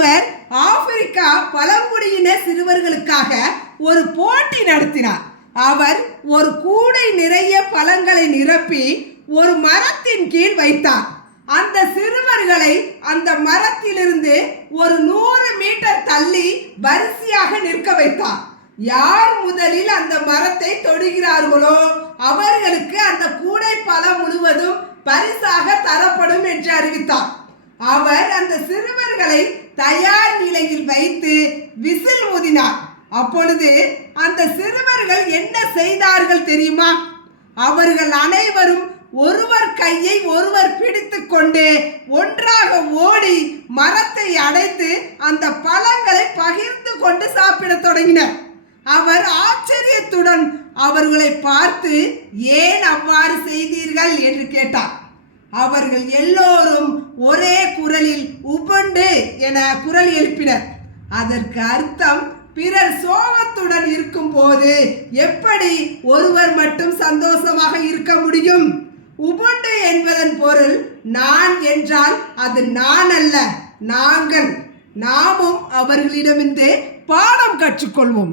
ஒருவர் ஆப்பிரிக்கா பழங்குடியின சிறுவர்களுக்காக ஒரு போட்டி நடத்தினார். அவர் ஒரு கூடை நிறைய பழங்களை நிரப்பி ஒரு மரத்தின் கீழ் வைத்தார். அந்த சிறுவர்களை அந்த மரத்திலிருந்து ஒரு 100 மீட்டர் தள்ளி வரிசையாக நிற்க வைத்தார். யார் முதலில் அந்த மரத்தை தொடுகிறார்களோ அவர்களுக்கு அந்த கூடை பழம் முழுவதும் பரிசாக தரப்படும் என்று அறிவித்தார். அவர் அந்த சிறுவர்களை தயார் நிலையில் வைத்து விசில் ஊதினார். அப்பொழுது அந்த சிறுவர்கள் என்ன செய்தார்கள் தெரியுமா? அவர்கள் அனைவரும் ஒருவர் கையை ஒருவர் பிடித்து கொண்டு ஒன்றாக ஓடி மரத்தை அடைத்து அந்த பழங்களை பகிர்ந்து கொண்டு சாப்பிட தொடங்கினர். அவர் ஆச்சரியத்துடன் அவர்களை பார்த்து, ஏன் அவ்வாறு செய்தீர்கள் என்று கேட்டார். அவர்கள் எல்லோரும் ஒரே குரலில் உபுண்டு என குரல் எழுப்பினர். அதற்கு அர்த்தம், பிறர் சோகத்துடன் இருக்கும் போது எப்படி ஒருவர் மட்டும் சந்தோஷமாக இருக்க முடியும்? உபுண்டு என்பதன் பொருள் நான் என்றால் அது நான் அல்ல, நாங்கள். நாமும் அவர்களிடமிருந்து பாடம் கற்றுக்கொள்வோம்.